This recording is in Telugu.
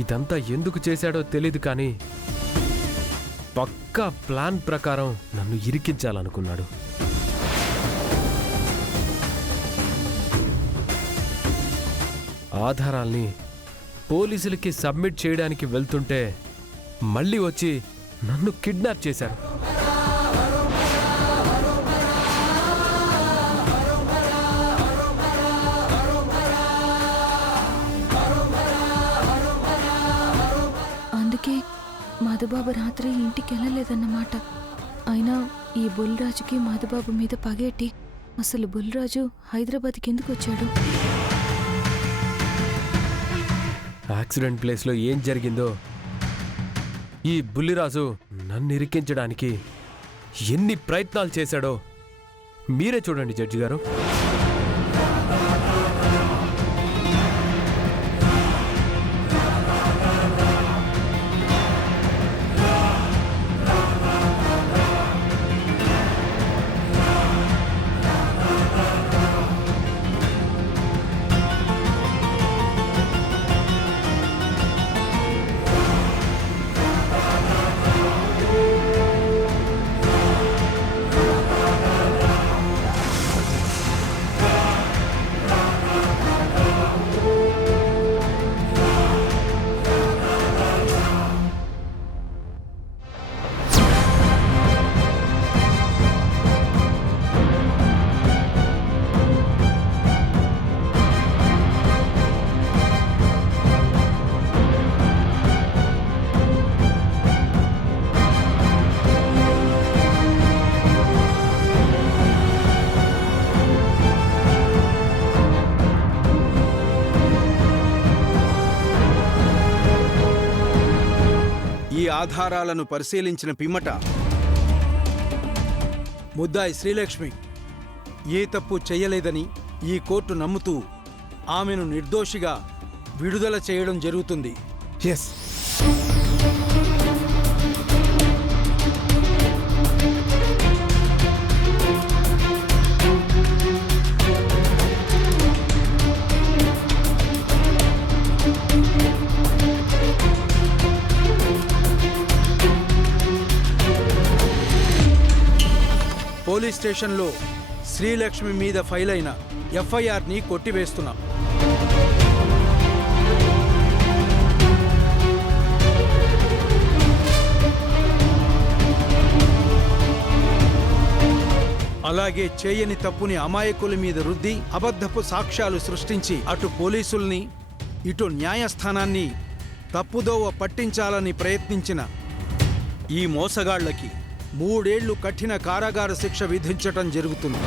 ఇదంతా ఎందుకు చేశాడో తెలీదు, కానీ పక్కా ప్లాన్ ప్రకారం నన్ను ఇరికించాలనుకున్నాడు. ఆధారాల్ని పోలీసులకి సబ్మిట్ చేయడానికి వెళ్తుంటే మళ్ళీ వచ్చి నన్ను కిడ్నాప్ చేశాడు. అందుకే మధుబాబు రాత్రి ఇంటికి వెళ్ళలేదన్నమాట. అయినా ఈ బుల్రాజుకి మధుబాబు మీద పగేటి అసలు బుల్రాజు హైదరాబాద్కి ఎందుకు వచ్చాడు? యాక్సిడెంట్ ప్లేస్లో ఏం జరిగిందో, ఈ బుల్లిరాజు నన్ను ఇరికించడానికి ఎన్ని ప్రయత్నాలు చేశాడో మీరే చూడండి జడ్జి గారు. ఈ ఆధారాలను పరిశీలించిన పిమ్మట ముద్దాయి శ్రీలక్ష్మి ఏ తప్పు చేయలేదని ఈ కోర్టు నమ్ముతూ ఆమెను నిర్దోషిగా విడుదల చేయడం జరుగుతుంది. ఎస్. పోలీస్ స్టేషన్లో శ్రీలక్ష్మి మీద ఫైల్ అయిన ఎఫ్ఐఆర్ని కొట్టివేస్తున్నాం. అలాగే చేయని తప్పుని అమాయకుల మీద రుద్ది అబద్ధపు సాక్ష్యాలు సృష్టించి అటు పోలీసుల్ని ఇటు న్యాయస్థానాన్ని తప్పుదోవ పట్టించాలని ప్రయత్నించిన ఈ మోసగాళ్లకి 3 ఏళ్లు కఠిన కారాగార శిక్ష విధించటం జరుగుతుంది.